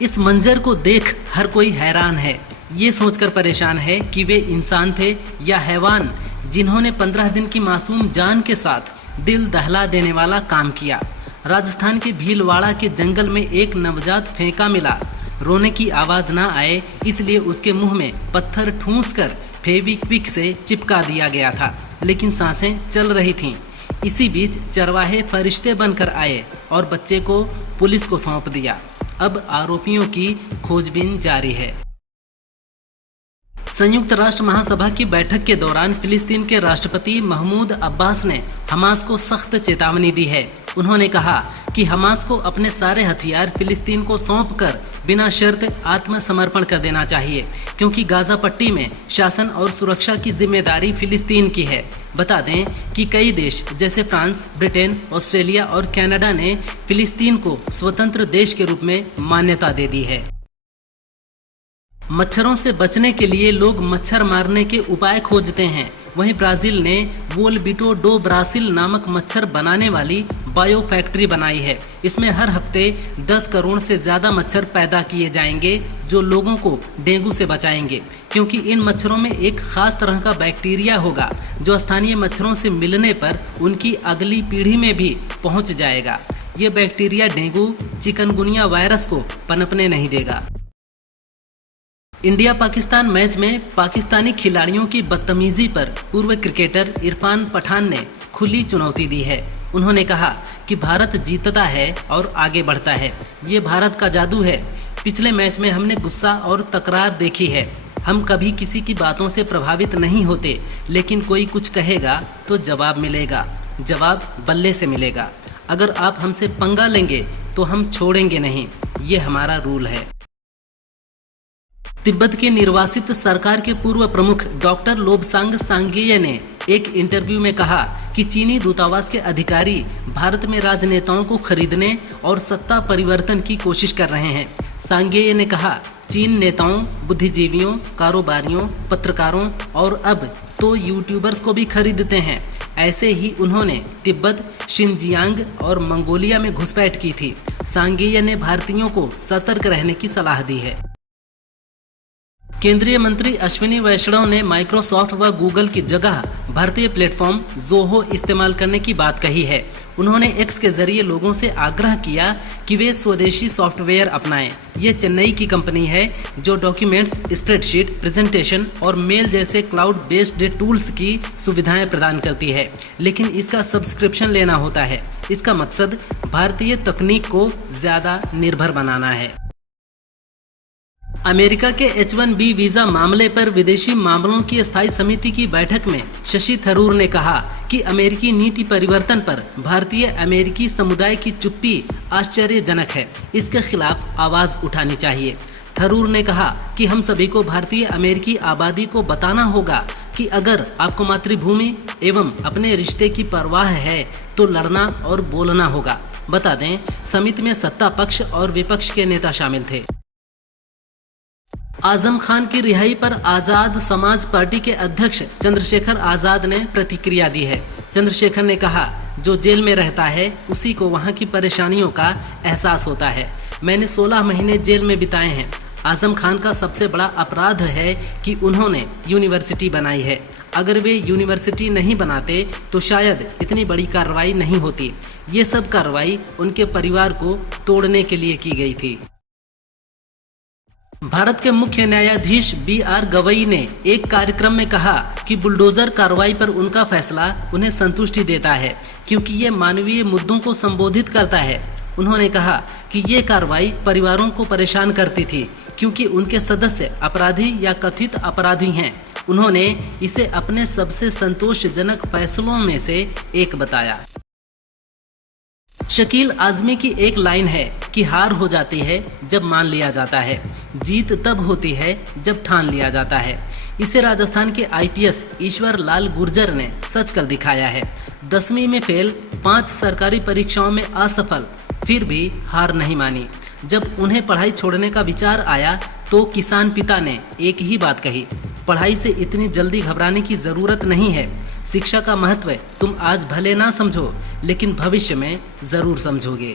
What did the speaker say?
इस मंजर को देख हर कोई हैरान है। ये सोचकर परेशान है कि वे इंसान थे या हैवान जिन्होंने 15 दिन की मासूम जान के साथ दिल दहला देने वाला काम किया। राजस्थान के भीलवाड़ा के जंगल में एक नवजात फेंका मिला। रोने की आवाज़ ना आए इसलिए उसके मुंह में पत्थर ठूंस कर फेविक्विक से चिपका दिया गया था, लेकिन सांसें चल रही थीं। इसी बीच चरवाहे फरिश्ते बनकर आए और बच्चे को पुलिस को सौंप दिया। अब आरोपियों की खोजबीन जारी है। संयुक्त राष्ट्र महासभा की बैठक के दौरान फिलिस्तीन के राष्ट्रपति महमूद अब्बास ने हमास को सख्त चेतावनी दी है। उन्होंने कहा कि हमास को अपने सारे हथियार फिलिस्तीन को सौंपकर बिना शर्त आत्मसमर्पण कर देना चाहिए, क्योंकि गाजा पट्टी में शासन और सुरक्षा की जिम्मेदारी फिलिस्तीन की है। बता दें कि कई देश जैसे फ्रांस, ब्रिटेन, ऑस्ट्रेलिया और कनाडा ने फिलिस्तीन को स्वतंत्र देश के रूप में मान्यता दे दी है। मच्छरों से बचने के लिए लोग मच्छर मारने के उपाय खोजते हैं। वहीं ब्राजील ने वोल्बिटो डो ब्रासिल नामक मच्छर बनाने वाली बायो फैक्ट्री बनाई है। इसमें हर हफ्ते 10 करोड़ से ज्यादा मच्छर पैदा किए जाएंगे जो लोगों को डेंगू से बचाएंगे, क्योंकि इन मच्छरों में एक खास तरह का बैक्टीरिया होगा जो स्थानीय मच्छरों से मिलने पर उनकी अगली पीढ़ी में भी पहुंच जाएगा। ये बैक्टीरिया डेंगू, चिकनगुनिया वायरस को पनपने नहीं देगा। इंडिया पाकिस्तान मैच में पाकिस्तानी खिलाड़ियों की बदतमीजी पर पूर्व क्रिकेटर इरफान पठान ने खुली चुनौती दी है। उन्होंने कहा कि भारत जीतता है और आगे बढ़ता है। ये भारत का जादू है। पिछले मैच में हमने गुस्सा और तकरार देखी है। हम कभी किसी की बातों से प्रभावित नहीं होते, लेकिन कोई कुछ कहेगा तो जवाब मिलेगा। जवाब बल्ले से मिलेगा। अगर आप हमसे पंगा लेंगे तो हम छोड़ेंगे नहीं। ये हमारा रूल है। तिब्बत के निर्वासित सरकार के पूर्व प्रमुख डॉक्टर लोब्सांग सांगेय ने एक इंटरव्यू में कहा कि चीनी दूतावास के अधिकारी भारत में राजनेताओं को खरीदने और सत्ता परिवर्तन की कोशिश कर रहे हैं। सांगेय ने कहा, चीन नेताओं, बुद्धिजीवियों, कारोबारियों, पत्रकारों और अब तो यूट्यूबर्स को भी खरीदते हैं। ऐसे ही उन्होंने तिब्बत, शिनजियांग और मंगोलिया में घुसपैठ की थी। सांगेय ने भारतीयों को सतर्क रहने की सलाह दी है। केंद्रीय मंत्री अश्विनी वैष्णव ने माइक्रोसॉफ्ट व गूगल की जगह भारतीय प्लेटफॉर्म ज़ोहो इस्तेमाल करने की बात कही है। उन्होंने एक्स के जरिए लोगों से आग्रह किया कि वे स्वदेशी सॉफ्टवेयर अपनाएं। ये चेन्नई की कंपनी है जो डॉक्यूमेंट्स, स्प्रेडशीट, प्रेजेंटेशन और मेल जैसे क्लाउड बेस्ड टूल्स की सुविधाएं प्रदान करती है, लेकिन इसका सब्सक्रिप्शन लेना होता है। इसका मकसद भारतीय तकनीक को ज़्यादा निर्भर बनाना है। अमेरिका के H-1B वीजा मामले पर विदेशी मामलों की स्थायी समिति की बैठक में शशि थरूर ने कहा कि अमेरिकी नीति परिवर्तन पर भारतीय अमेरिकी समुदाय की चुप्पी आश्चर्यजनक है। इसके खिलाफ आवाज उठानी चाहिए। थरूर ने कहा कि हम सभी को भारतीय अमेरिकी आबादी को बताना होगा कि अगर आपको मातृभूमि एवं अपने रिश्ते की परवाह है तो लड़ना और बोलना होगा। बता दें, समिति में सत्ता पक्ष और विपक्ष के नेता शामिल थे। आजम खान की रिहाई पर आजाद समाज पार्टी के अध्यक्ष चंद्रशेखर आजाद ने प्रतिक्रिया दी है। चंद्रशेखर ने कहा, जो जेल में रहता है उसी को वहां की परेशानियों का एहसास होता है। मैंने 16 महीने जेल में बिताए हैं। आजम खान का सबसे बड़ा अपराध है कि उन्होंने यूनिवर्सिटी बनाई है। अगर वे यूनिवर्सिटी नहीं बनाते तो शायद इतनी बड़ी कार्रवाई नहीं होती। ये सब कार्रवाई उनके परिवार को तोड़ने के लिए की गई थी। भारत के मुख्य न्यायाधीश BR गवई ने एक कार्यक्रम में कहा कि बुलडोजर कार्रवाई पर उनका फैसला उन्हें संतुष्टि देता है, क्योंकि ये मानवीय मुद्दों को संबोधित करता है। उन्होंने कहा कि ये कार्रवाई परिवारों को परेशान करती थी, क्योंकि उनके सदस्य अपराधी या कथित अपराधी हैं। उन्होंने इसे अपने सबसे संतोषजनक फैसलों में से एक बताया। शकील आजमी की एक लाइन है कि हार हो जाती है जब मान लिया जाता है, जीत तब होती है जब ठान लिया जाता है। इसे राजस्थान के IPS ईश्वर लाल गुर्जर ने सच कर दिखाया है। 10वीं में फेल, 5 सरकारी परीक्षाओं में असफल, फिर भी हार नहीं मानी। जब उन्हें पढ़ाई छोड़ने का विचार आया तो किसान पिता ने एक ही बात कही, पढ़ाई से इतनी जल्दी घबराने की जरूरत नहीं है। शिक्षा का महत्व तुम आज भले ना समझो, लेकिन भविष्य में जरूर समझोगे।